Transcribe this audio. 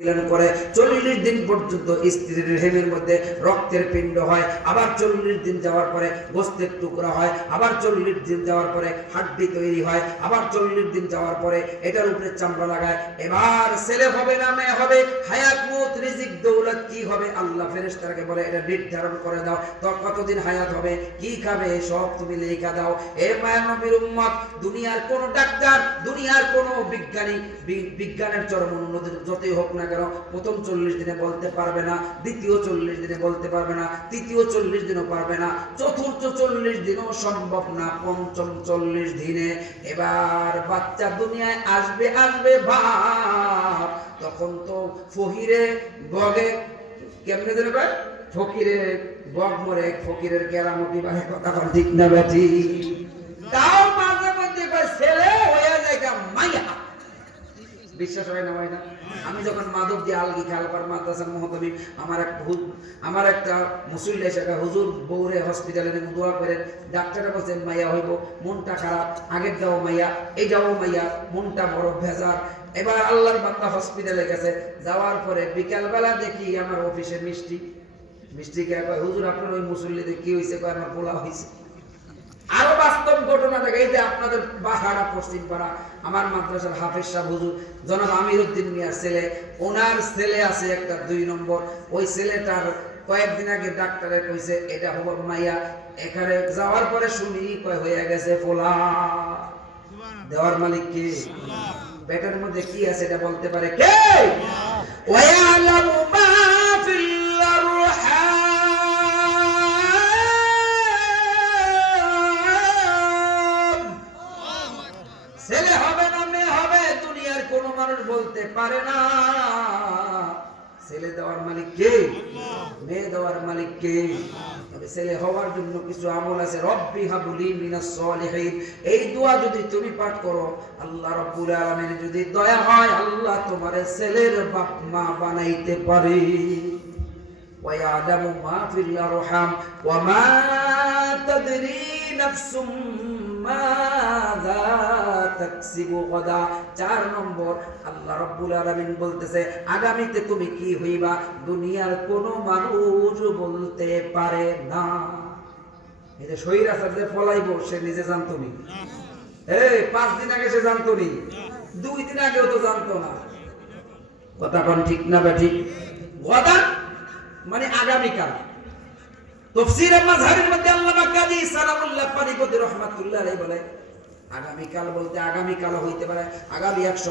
মিলন করে 40 দিন পর্যন্ত স্ত্রীর রেহেমের মধ্যে রক্তের পিণ্ড হয়, আবার 40 দিন যাওয়ার পরে গোস্তের টুকরা হয়, আবার 40 দিন যাওয়ার পরে হাড্ডি তৈরি হয়, আবার 40 দিন যাওয়ার পরে এটার উপরে চামড়া লাগায়। এবার ছেলে হবে না মেয়ে হবে, হায়াত মউত রিজিক দৌলত কি হবে আল্লাহ ফেরেশতাকে বলে এটা নির্ধারণ করে দাও, তো কতদিন হায়াত হবে, কি খাবে সব তুমি লেখা দাও। এ মায়ের নবীর উম্মত, দুনিয়ার কোন ডাক্তার, দুনিয়ার কোন বিজ্ঞানী, বিজ্ঞানের চরম উন্নতি যতই হোক না কেন, প্রথম 40 দিনে বলতে পারবে না, দ্বিতীয় 40 দিনে বলতে পারবে না, তৃতীয় 40 দিনও পারবে না, চতুর্থ 40 দিনও সম্ভব না, পঞ্চম 40 দিনে এবার বাচ্চা দুনিয়ায় আসবে ভাব। তখন তো ফহিরে বগে কেমনে ধরে ভাই, ফকিরে বগ মরে ফকিরের কেরামতি ভাই, কথা ঠিক না বেটি? তাও মাঝে মধ্যে ছেলে হয়ে যায় মাইয়া, বিশ্বাস হয় না? হয় না? আমি যখন মাধব দিয়ে আলগি খালপার মাদ্রাসার মহতমিম, আমার একটা মুসল্লি এসে হুজুর বউরে হসপিটালে দোয়া করে, ডাক্তাররা বলছেন মাইয়া হইব, মনটা খারাপ, আগের দাও মাইয়া, এইটাও মাইয়া, মনটা বড় ভেজার। এবার আল্লাহর বান্দা হসপিটালে গেছে, যাওয়ার পরে বিকালবেলা দেখি আমার অফিসে মিষ্টি কে কয়, হুজুর আপনার ওই মুসল্লিতে কি হয়েছে? কয় আমার পোলা হয়েছে। আরো বাস্তব ঘটনা দেখে, এই যে আপনাদের বাহারা পশ্চিম পাড়া আমার মাদ্রাসার হাফেজ সাহেব হুজুর জনাব আমির উদ্দিন মিয়ার ছেলে, ওনার ছেলে আছে একটা 2 নম্বর, ওই ছেলেটার কয়েকদিন আগে ডাক্তারে কইছে এটা হবো মাইয়া। এখানে যাওয়ার পরে শুনি কয় হয়ে গেছে পোলা। দেওয়ার মালিক কে? পেটের মধ্যে কি আছে এটা বলতে পারে কে? ওয়ায়ালামু মা ফিল আরহাম। ছেলে হবে না মেয়ে হবে দুনিয়ার কোন মানুষ বলতে পারে না। ছেলে দেওয়ার মালিক কে? মেয়ে দেওয়ার মালিক কে? তবে ছেলে হওয়ার জন্য কিছু আমল আছে। রব্বি হাবলি মিনাস সলিহিন, এই দোয়া যদি তুমি পাঠ করো, আল্লাহ রাব্বুল আলামিন যদি দয়া হয়, আল্লাহ তোমারে ছেলের বাপ মা বানাইতে পারে। ওয়া ইয়ালামু মা ফিল আরহাম ওয়া মা তাদরি নাফসুম মাযা তাকসিবু গাদা। 4 নম্বর আল্লাহ রাব্বুল আলামিন বলতেছে, আগামীতে তুমি কি হইবা দুনিয়ার কোন মানুষ বলতে পারে না। এই যে শহীদ আসাদ যে ফলাইবো, সে নিজে জানতো নি? এই 5 দিন আগে সে জানতো নি? 2 দিন আগেও তো জানতো না। কথা কোন ঠিক না বেঠিক? গাদা মানে আগামীকাল। তাফসীর মাযহারের মধ্যে আল্লামা কাজী সালামুল্লাহ পানিপতি রাহমাতুল্লাহ আলাইহি বলে, আগামীকাল বলতে আগামীকাল হইতে পারে আগামী 100